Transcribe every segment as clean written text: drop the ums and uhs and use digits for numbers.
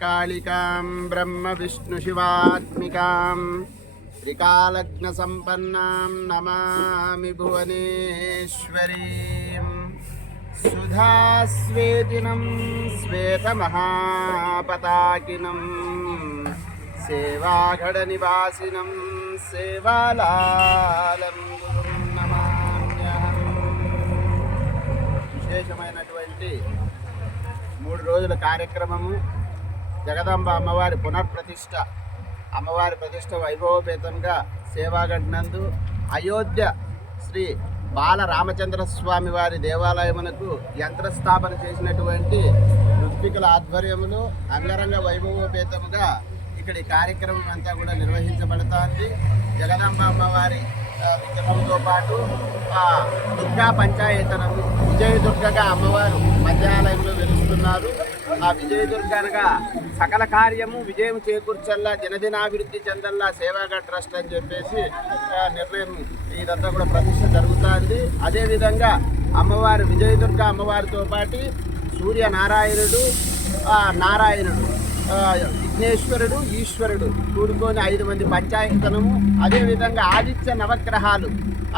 कालिकां ब्रह्म विष्णु शिवात्मिकां त्रिकालज्ञ संपन्नां नमामि भुवनेश्वरीं सुधास्वेदिनं श्वेतमहापताकिनं सेवागढनिवासिनं सेवालालं गुरुं नमाम्यहं। విశేషమైనటువంటి 3 రోజుల కార్యక్రమము జగదాంబ అమ్మవారి పునఃప్రతిష్ఠ. అమ్మవారి ప్రతిష్ఠ వైభవపేతంగా సేవాగఢ్ నందు అయోధ్య శ్రీ బాల రామచంద్ర స్వామి వారి దేవాలయమునకు యంత్రస్థాపన చేసినటువంటి ఋత్వికుల ఆధ్వర్యములు అంగరంగ వైభవపేతముగా ఇక్కడ ఈ కార్యక్రమం అంతా కూడా నిర్వహించబడుతోంది. జగదాంబ అమ్మవారి విగ్రహంతో పాటు దుర్గా పంచాయతనము విజయదుర్గగా అమ్మవారు మధ్యాలయంలో వెలుస్తున్నారు. ఆ విజయదుర్గ అనగా సకల కార్యము విజయం చేకూర్చల్లా జనదినాభివృద్ధి చెందల్లా సేవాగఢ్ ట్రస్ట్ అని చెప్పేసి నిర్ణయం ఇదంతా కూడా ప్రతిష్ఠ జరుగుతుంది. అదేవిధంగా అమ్మవారు విజయదుర్గ అమ్మవారితో పాటు సూర్యనారాయణుడు నారాయణుడు విఘ్నేశ్వరుడు ఈశ్వరుడు కూడుకొని 5 మంది పంచాయతనము. అదేవిధంగా ఆదిత్య నవగ్రహాలు,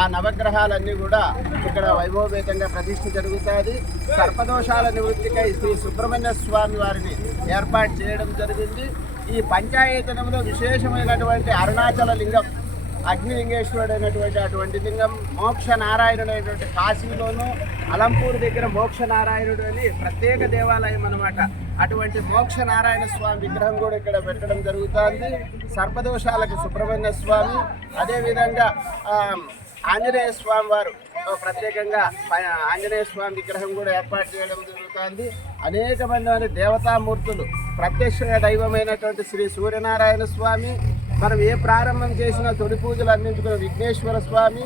ఆ నవగ్రహాలన్నీ కూడా ఇక్కడ వైభవపేతంగా ప్రతిష్ఠ జరుగుతుంది. సర్పదోషాల నివృత్తికై శ్రీ సుబ్రహ్మణ్య స్వామి వారిని ఏర్పాటు చేయడం జరిగింది. ఈ పంచాయతనంలో విశేషమైనటువంటి అరుణాచల లింగం, అగ్నిలింగేశ్వరుడు అయినటువంటి అటువంటి లింగం, మోక్ష నారాయణుడు అయినటువంటి కాశీలోను అలంపూర్ దగ్గర మోక్ష నారాయణుడు అని ప్రత్యేక దేవాలయం అన్నమాట. అటువంటి మోక్ష నారాయణ స్వామి విగ్రహం కూడా ఇక్కడ పెట్టడం జరుగుతుంది. సర్పదోషాలకు సుబ్రహ్మణ్య స్వామి, అదేవిధంగా ఆంజనేయ స్వామి వారు ప్రత్యేకంగా ఆంజనేయ స్వామి విగ్రహం కూడా ఏర్పాటు చేయడం జరుగుతుంది. అనేక మంది దేవతామూర్తులు, ప్రత్యక్ష దైవమైనటువంటి శ్రీ సూర్యనారాయణ స్వామి, మనం ఏ ప్రారంభం చేసినా తొలి పూజలు అందించుకున్న విఘ్నేశ్వర స్వామి,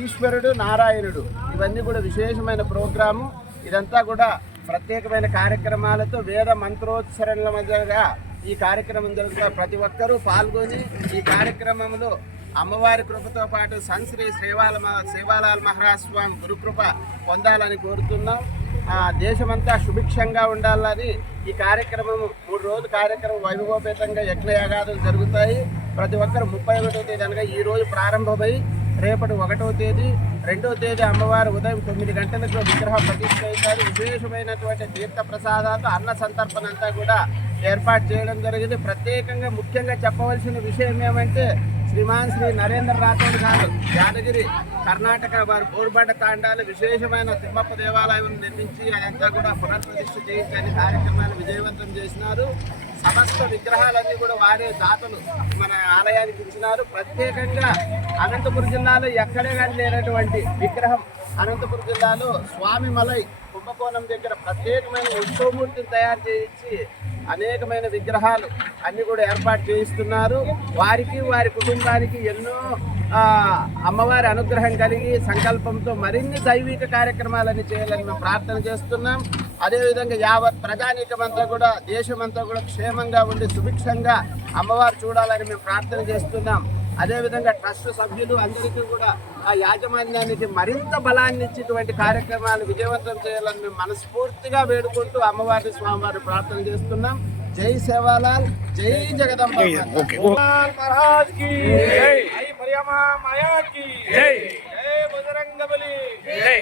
ఈశ్వరుడు, నారాయణుడు, ఇవన్నీ కూడా విశేషమైన ప్రోగ్రాము. ఇదంతా కూడా ప్రత్యేకమైన కార్యక్రమాలతో వేద మంత్రోచ్చరణల మధ్యగా ఈ కార్యక్రమం జరుగుతుంది. ప్రతి ఒక్కరూ పాల్గొని ఈ కార్యక్రమంలో అమ్మవారి కృపతో పాటు సంశ్రీ సేవాలాల్ మహారాజ్ స్వామి గురుకృప పొందాలని కోరుతున్నాం. దేశమంతా సుభిక్షంగా ఉండాలని ఈ కార్యక్రమం 3 రోజుల కార్యక్రమం వైభవపేతంగా యజ్ఞయాగాదులు జరుగుతాయి. ప్రతి ఒక్కరు 31వ తేదీ అనగా ఈ రోజు ప్రారంభమై రేపటి 1వ తేదీ 2వ తేదీ అమ్మవారు ఉదయం 9 గంటలకు విగ్రహ ప్రతిష్ఠ అవుతారు. విశేషమైనటువంటి తీర్థ ప్రసాదాలు అన్న సంతర్పణ అంతా కూడా ఏర్పాటు చేయడం జరిగింది. ప్రత్యేకంగా ముఖ్యంగా చెప్పవలసిన విషయం ఏమంటే శ్రీమాన్ శ్రీ నరేంద్ర రాథోడ్ గారు యాదగిరి కర్ణాటక వారు బోర్బండ తాండాలు విశేషమైన తిమ్మప్ప దేవాలయం నిర్మించి అదంతా కూడా పునఃప్రతిష్ఠ చేయించని కార్యక్రమాన్ని విజయవంతం చేసినారు. సమస్త విగ్రహాలన్నీ కూడా వారే దాతలు మన ఆలయానికి ఇచ్చినారు. ప్రత్యేకంగా అనంతపురం జిల్లాలో ఎక్కడే కానీ లేనటువంటి విగ్రహం అనంతపురం జిల్లాలో స్వామిమలై కుంభకోణం దగ్గర ప్రత్యేకమైన ఉత్సవమూర్తిని తయారు చేయించి అనేకమైన విగ్రహాలు అన్నీ కూడా ఏర్పాటు చేయిస్తున్నారు. వారికి వారి కుటుంబానికి ఎన్నో అమ్మవారి అనుగ్రహం కలిగి సంకల్పంతో మరిన్ని దైవిక కార్యక్రమాలన్నీ చేయాలని మేము ప్రార్థన చేస్తున్నాం. అదేవిధంగా యావత్ ప్రజానీకమంతా కూడా దేశమంతా కూడా క్షేమంగా ఉండి సుభిక్షంగా అమ్మవారు చూడాలని మేము ప్రార్థన చేస్తున్నాం. అదేవిధంగా ట్రస్ట్ సభ్యులు అందరికీ కూడా ఆ యాజమాన్యానికి మరింత బలాన్ని ఇచ్చేటువంటి కార్యక్రమాలు విజయవంతం చేయాలని మేము మనస్ఫూర్తిగా వేడుకుంటూ అమ్మవారి స్వామివారి ప్రార్థన చేస్తున్నాం. జై సేవాలాల్, జై జగదంబ మహారాజ్ కి జై, జై మరియమ్మ మాయా కి జై, జై బజరంగబలి జై.